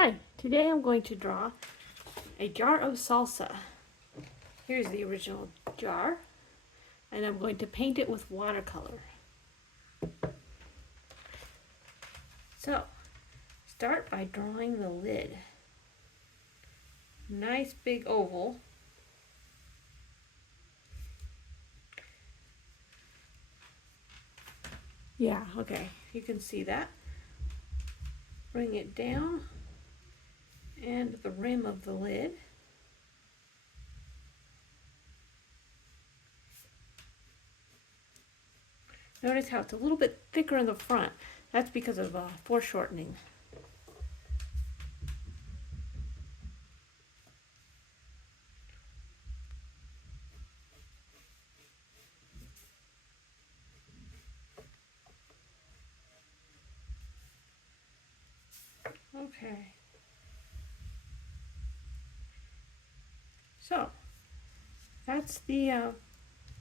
Hi, today I'm going to draw a jar of salsa. Here's the original jar, and I'm going to paint it with watercolor. So, start by drawing the lid. Nice big oval. Yeah, okay, you can see that. Bring it down and the rim of the lid. Notice how it's a little bit thicker in the front. That's because of foreshortening. Okay. So, that's the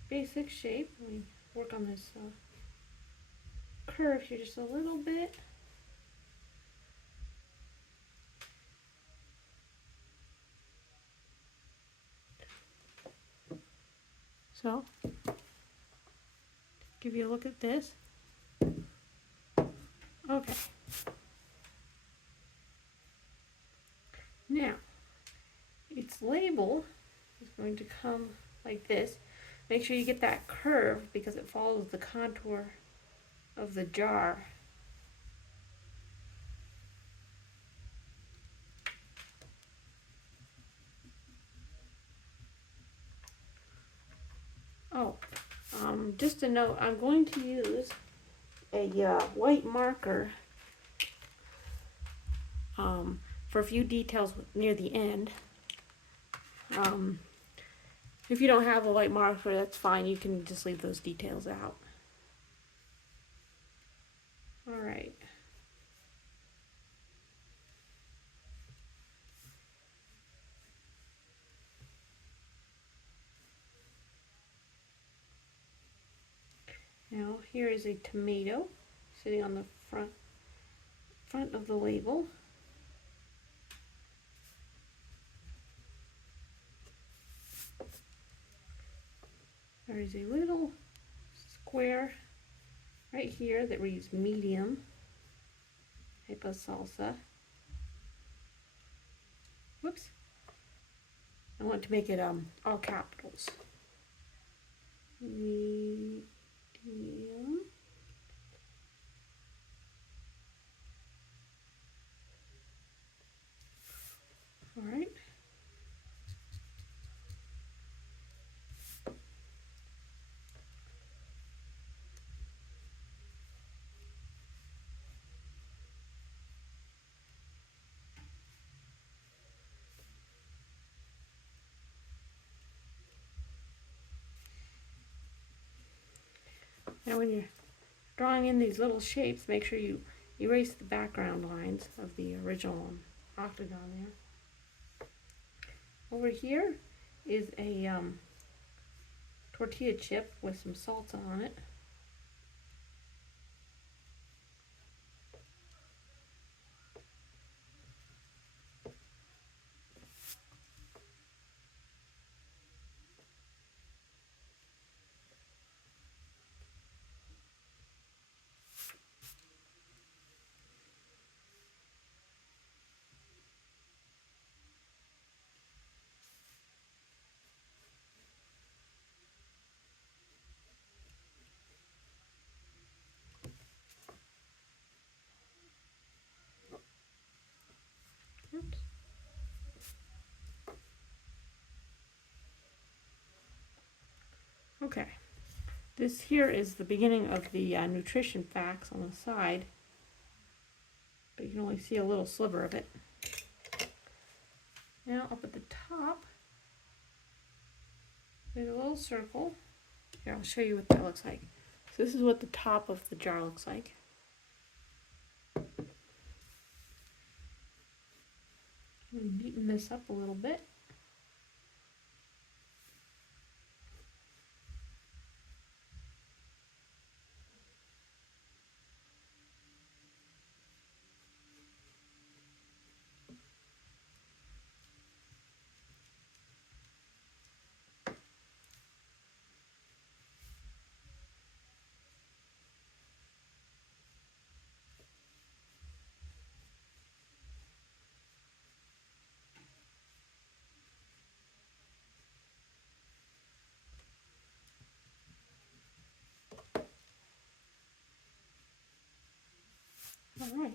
basic shape. Let me work on this curve here just a little bit. So, give you a look at this. Okay. Now, its label is going to come like this. Make sure you get that curve because it follows the contour of the jar. Oh, just a note, I'm going to use a white marker for a few details near the end. If you don't have a white marker, that's fine. You can just leave those details out. All right. Now here is a tomato sitting on the front of the label. There is a little square right here that reads medium type of salsa. Whoops. I want to make it all capitals. Medium. All right. Now when you're drawing in these little shapes, make sure you erase the background lines of the original octagon there. Over here is a tortilla chip with some salsa on it. Oops. Okay, this here is the beginning of the nutrition facts on the side, but you can only see a little sliver of it. Now up at the top, there's a little circle. Here, I'll show you what that looks like. So this is what the top of the jar looks like. Neaten this up a little bit. All right.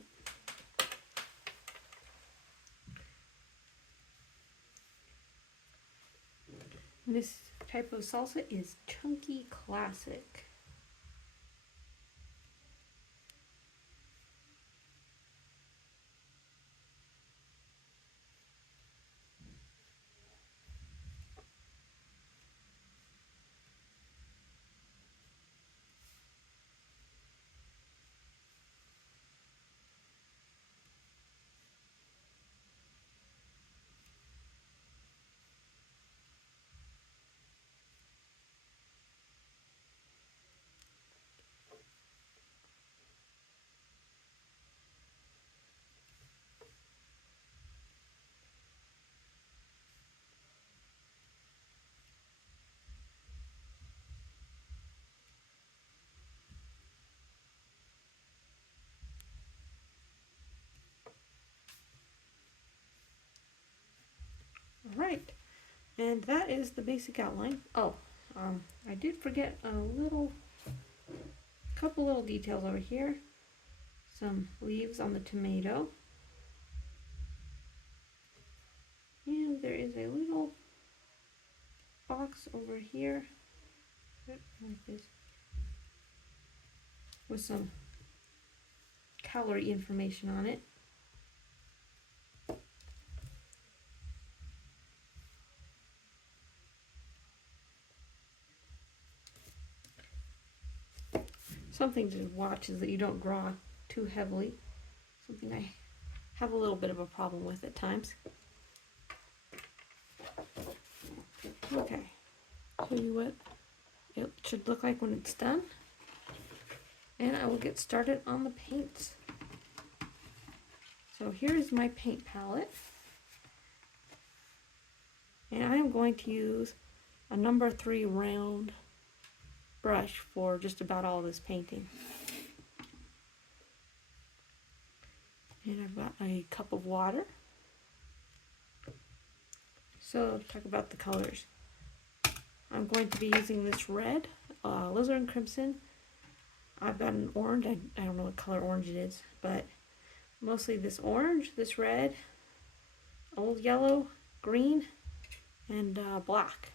This type of salsa is Chunky Classic. All right, and that is the basic outline. Oh, I did forget a couple little details over here. Some leaves on the tomato. And there is a little box over here, like this, with some calorie information on it. Something to watch is that you don't draw too heavily. Something I have a little bit of a problem with at times. Okay, show you what it should look like when it's done. And I will get started on the paints. So here's my paint palette. And I am going to use a number 3 round brush for just about all this painting. And I've got a cup of water. So talk about the colors. I'm going to be using this red, alizarin crimson. I've got an orange. I don't know what color orange it is, but mostly this orange, this red, old yellow, green, and black.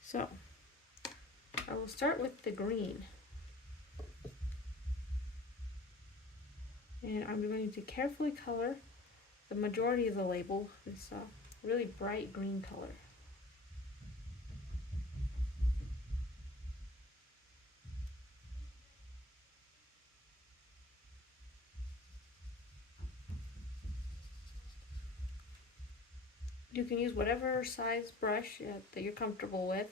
So I will start with the green. And I'm going to carefully color the majority of the label, this really bright green color. You can use whatever size brush that you're comfortable with.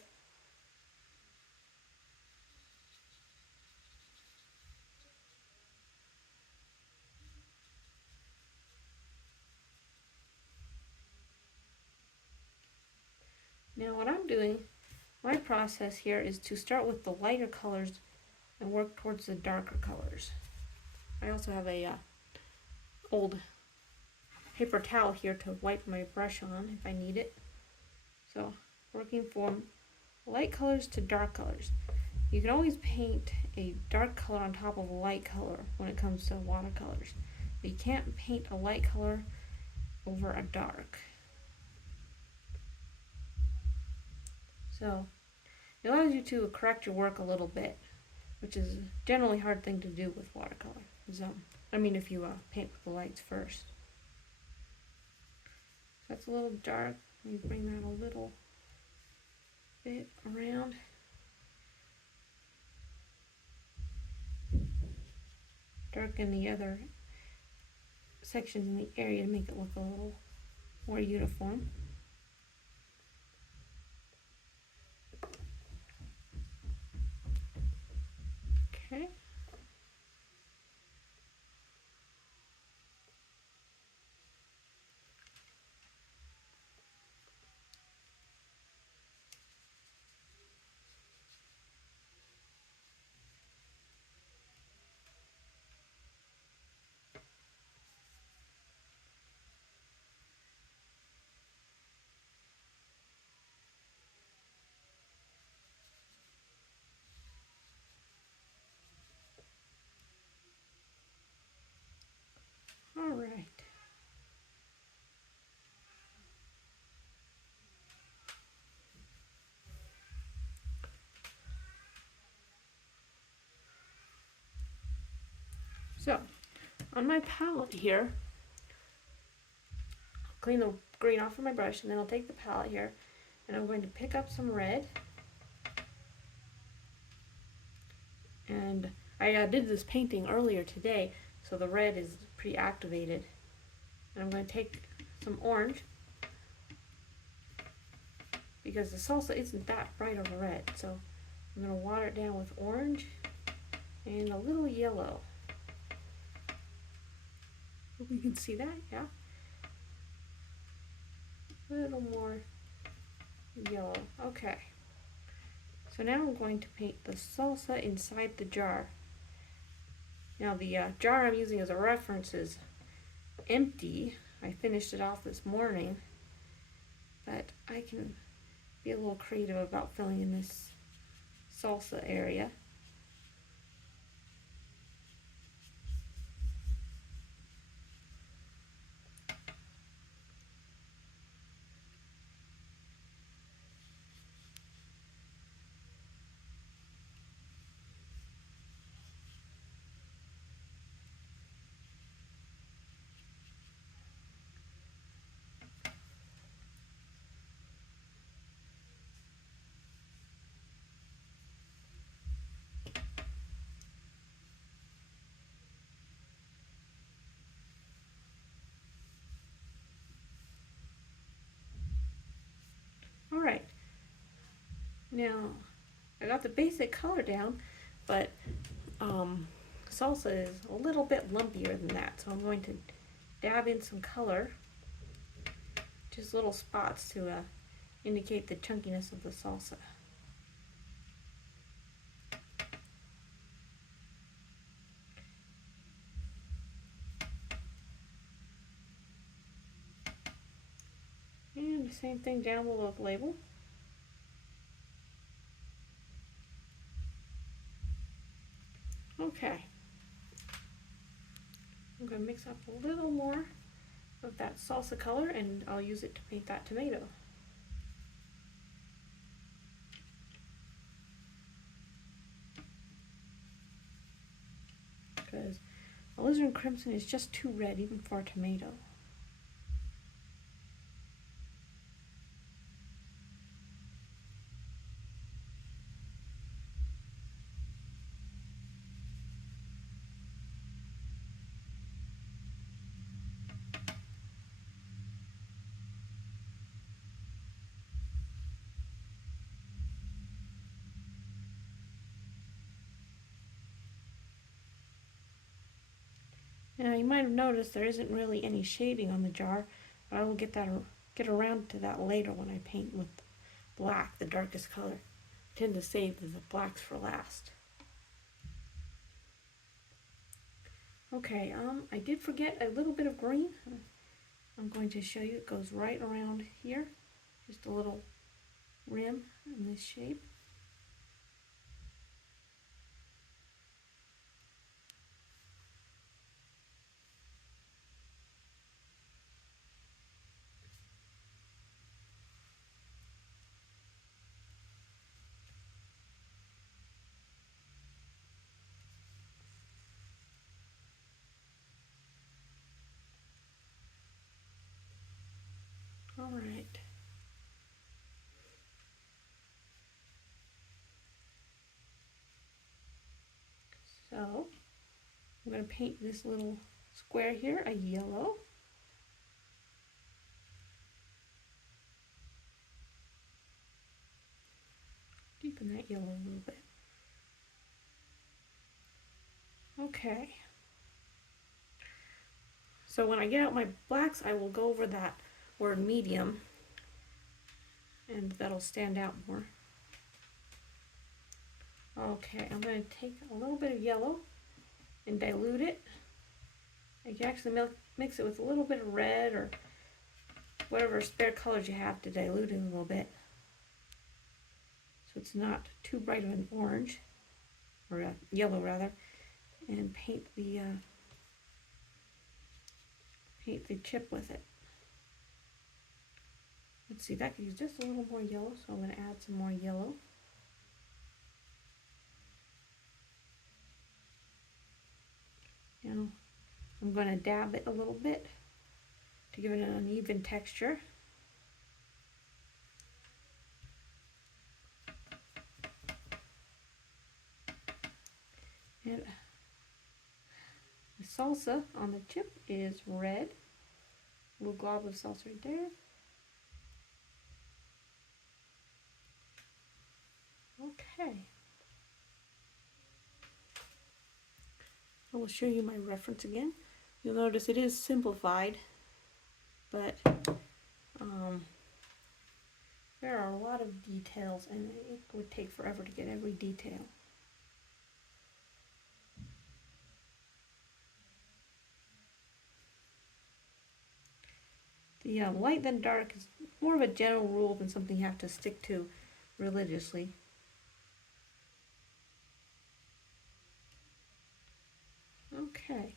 Now what I'm doing, my process here is to start with the lighter colors and work towards the darker colors. I also have a old paper towel here to wipe my brush on if I need it. So working from light colors to dark colors. You can always paint a dark color on top of a light color when it comes to watercolors. But you can't paint a light color over a dark. So it allows you to correct your work a little bit, which is generally a hard thing to do with watercolor. So, if you paint with the lights first. So that's a little dark. Let me bring that a little bit around. Darken the other sections in the area to make it look a little more uniform. Okay. So, on my palette here, I'll clean the green off of my brush, and then I'll take the palette here, and I'm going to pick up some red. And I did this painting earlier today, so the red is pretty activated. And I'm going to take some orange, because the salsa isn't that bright of a red, so I'm going to water it down with orange and a little yellow. Hope you can see that, yeah? A little more yellow. Okay. So now I'm going to paint the salsa inside the jar. Now the jar I'm using as a reference is empty. I finished it off this morning, but I can be a little creative about filling in this salsa area. Alright, now I got the basic color down, but salsa is a little bit lumpier than that, so I'm going to dab in some color, just little spots to indicate the chunkiness of the salsa. And the same thing down below the label. Okay. I'm going to mix up a little more of that salsa color, and I'll use it to paint that tomato. Because alizarin crimson is just too red even for a tomato. Now you might have noticed there isn't really any shading on the jar, but I will get around to that later when I paint with black, the darkest color. I tend to save the blacks for last. Okay, I did forget a little bit of green. I'm going to show you. It goes right around here, just a little rim in this shape. All right. So I'm going to paint this little square here a yellow. Deepen that yellow a little bit. Okay. So when I get out my blacks, I will go over that word medium, and that'll stand out more. Okay, I'm going to take a little bit of yellow and dilute it. You can actually mix it with a little bit of red or whatever spare colors you have to dilute it a little bit, so it's not too bright of an orange, or a yellow rather, and paint the chip with it. Let's see, that could use just a little more yellow, so I'm going to add some more yellow. Now I'm going to dab it a little bit to give it an uneven texture. And the salsa on the chip is red. A little glob of salsa right there. Okay. I will show you my reference again. You'll notice it is simplified, but there are a lot of details and it would take forever to get every detail. The light then dark is more of a general rule than something you have to stick to religiously. Okay.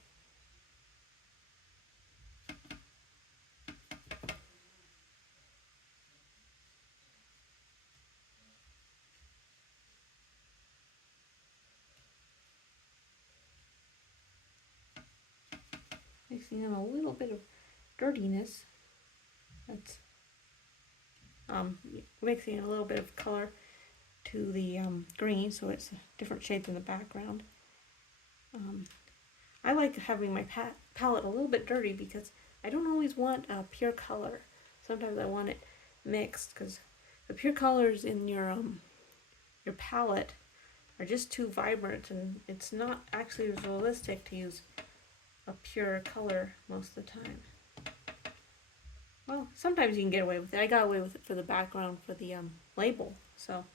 Mixing in a little bit of dirtiness. That's mixing in a little bit of color to the green, so it's a different shade than the background. I like having my palette a little bit dirty because I don't always want a pure color. Sometimes I want it mixed because the pure colors in your palette are just too vibrant, and it's not actually as realistic to use a pure color most of the time. Well, sometimes you can get away with it. I got away with it for the background for the label, so.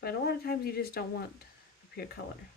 But a lot of times you just don't want a pure color.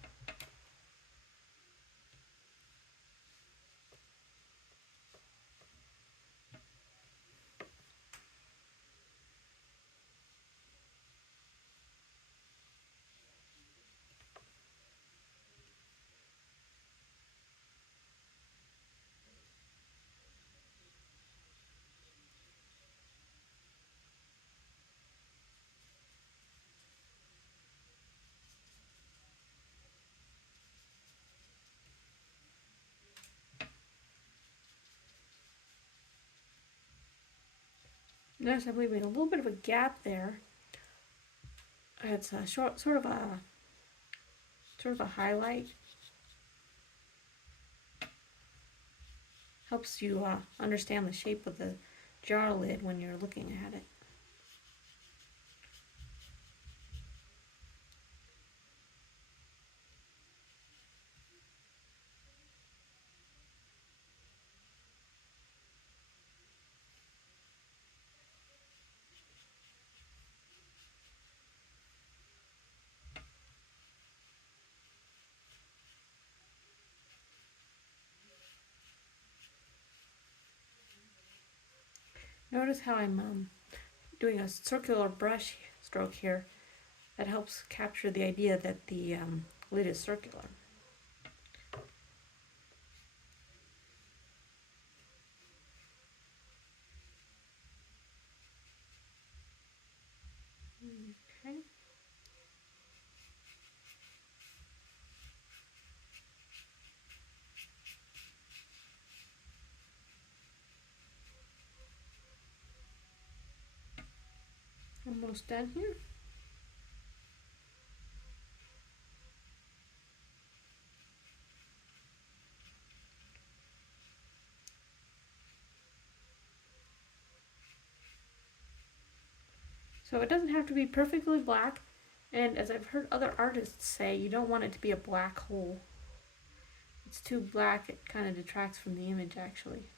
Notice I'm leaving a little bit of a gap there. It's a sort of a highlight. Helps you understand the shape of the jar lid when you're looking at it. Notice how I'm doing a circular brush stroke here. That helps capture the idea that the lid is circular. Okay. Almost done here. So it doesn't have to be perfectly black, and as I've heard other artists say, you don't want it to be a black hole. It's too black, it kind of detracts from the image actually.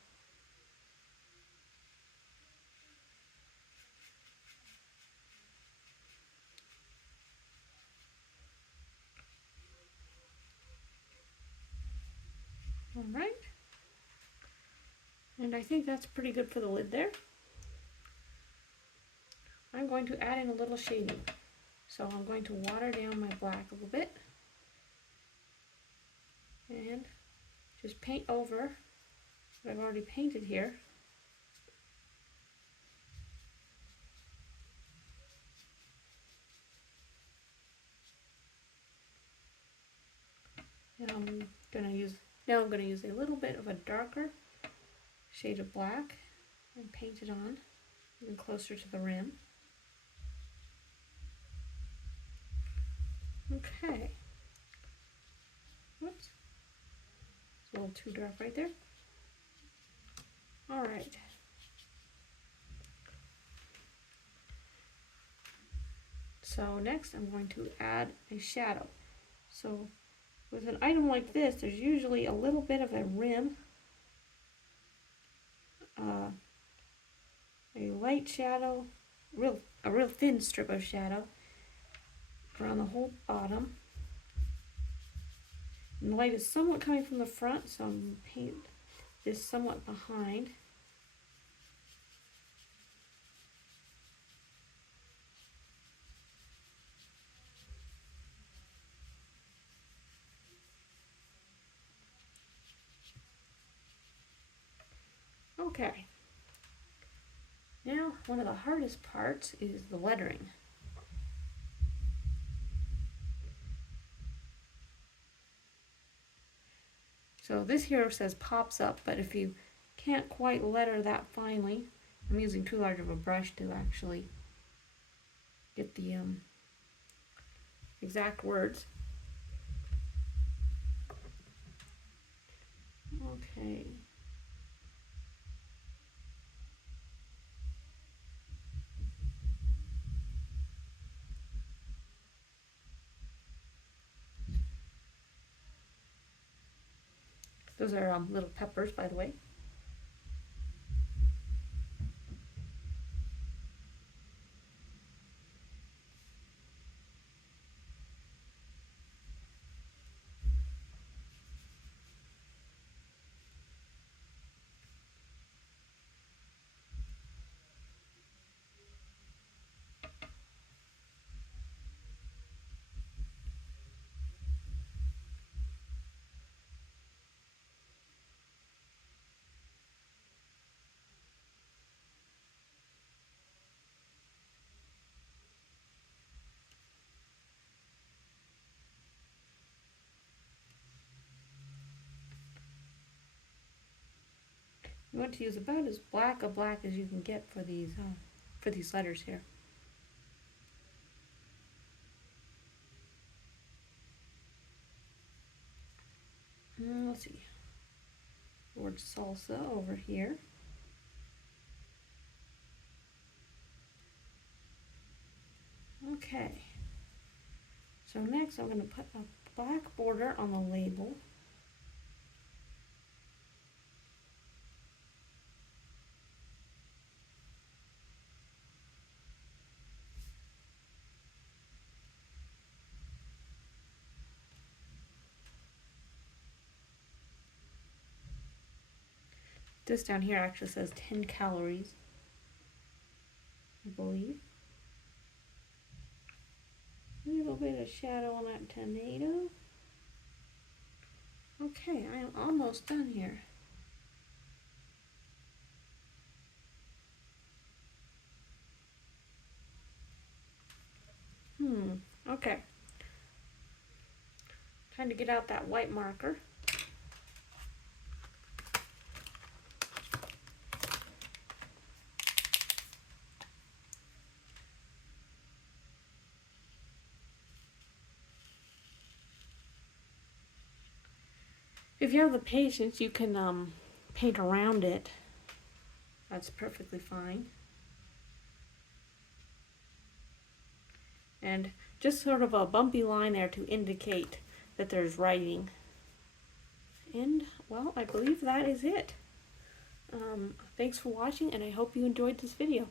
Alright. And I think that's pretty good for the lid there. I'm going to add in a little shading. So I'm going to water down my black a little bit. And just paint over what I've already painted here. And I'm going to use Now I'm going to use a little bit of a darker shade of black and paint it on even closer to the rim. Okay. Whoops. It's a little too dark right there. All right. So next I'm going to add a shadow. So with an item like this, there's usually a little bit of a rim, a light shadow, a real thin strip of shadow around the whole bottom. And the light is somewhat coming from the front, so I'm going to paint this somewhat behind. Okay. Now, one of the hardest parts is the lettering. So this here says pops up, but if you can't quite letter that finely, I'm using too large of a brush to actually get the exact words. Okay. Those are little peppers, by the way. You want to use about as black a black as you can get for these letters here. Let's see. The word salsa over here. Okay. So next I'm going to put a black border on the label. This down here actually says 10 calories, I believe. A little bit of shadow on that tomato. Okay, I am almost done here. Okay. Time to get out that white marker. If you have the patience, you can paint around it. That's perfectly fine. And just sort of a bumpy line there to indicate that there's writing. And, well, I believe that is it. Thanks for watching, and I hope you enjoyed this video.